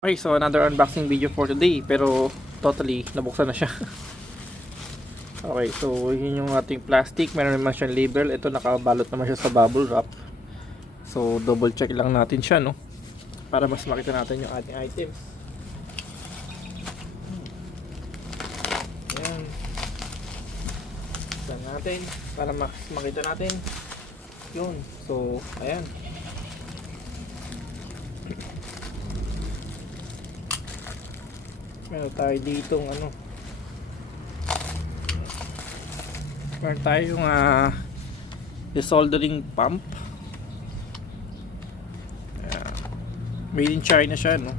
Okay, so another unboxing video for today, pero totally nabuksan na siya. Okay, so yun yung ating plastic. Meron naman siyang label. Ito nakabalot naman siya sa bubble wrap. So double check lang natin siya, no, para mas makita natin yung ating items. Ayan, buksan natin para mas makita natin yun. So ayan, meron tayo ditong meron tayong desoldering pump. Made in China siya, no?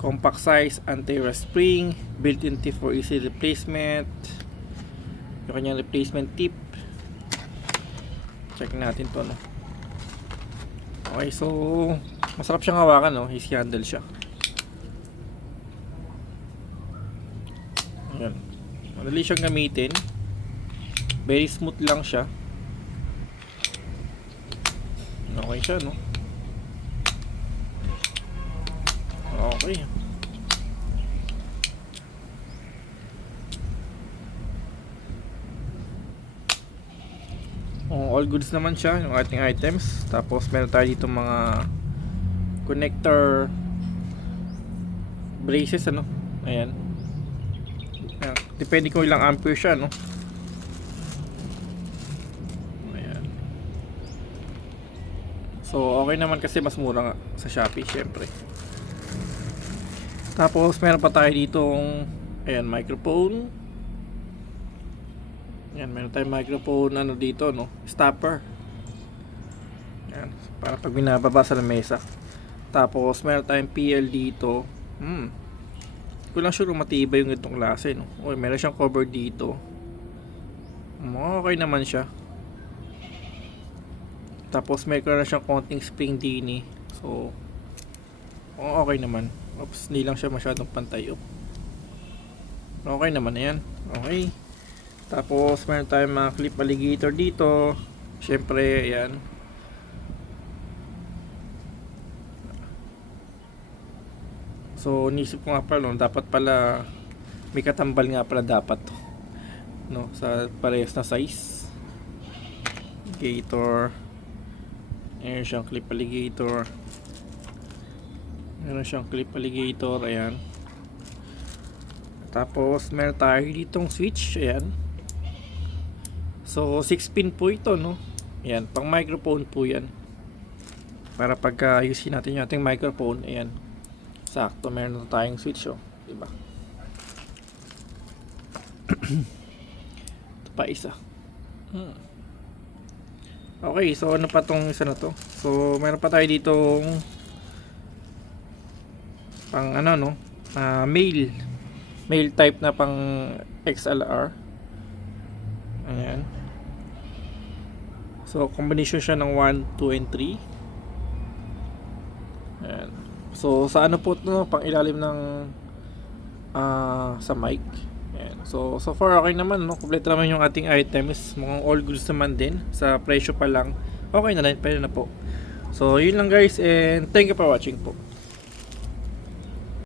Compact size, anti-rust spring, built-in tip for easy replacement. Yung kanyang replacement tip. Check natin to, no? Okay, so masarap siyang hawakan, no? Easy handle siya. Ayan. Madali siyang gamitin. Very smooth lang siya. Okay siya, no? Okay. All goods naman siya yung ating items. Tapos meron tayo dito mga connector braces, ano? Ayan. Depende kung ilang ampere siya, no? Ayan. So okay naman kasi mas mura nga sa Shopee, syempre. Tapos meron pa tayo ditong ayan, microphone. Ayan, meron tayong microphone dito, no, stopper. Ayan, para pag binababa sa lamesa. Tapos meron tayong PL dito. Hindi ko lang sure kung matibay yung itong klase, no. Okay, meron siyang cover dito. Okay naman siya. Tapos meron siyang konting spring din, so okay naman. Oops, hindi lang siya masyadong pantay. Okay naman na yan. Okay. Tapos meron tayong mga clip alligator dito. Syempre, ayan. So nisip ko nga pala, no, dapat pala may katambal nga pala dapat to, no, sa parehas na size. Gator. Ayan siyang clip alligator. Meron siyang clip alligator, ayan. Tapos meron tayo ditong switch, ayan. So 6 pin po ito, no. Ayan, pang microphone po yan. Para pagka usin natin yung ating microphone, ayan. Sakto, meron na tayong switch, diba? Ito pa isa. Okay, so ano pa tong isa na to? So meron pa tayo ditong pang mail type na pang XLR. Ayan. So combination siya ng 1, 2 and 3. Ayan. So sa po ito, pang ilalim ng sa mic. Ayan. So far okay naman, no. Kompleto naman yung ating items. Mukhang all goods naman din. Sa presyo pa lang, okay na rin, pwede na po. So yun lang guys, and thank you for watching po.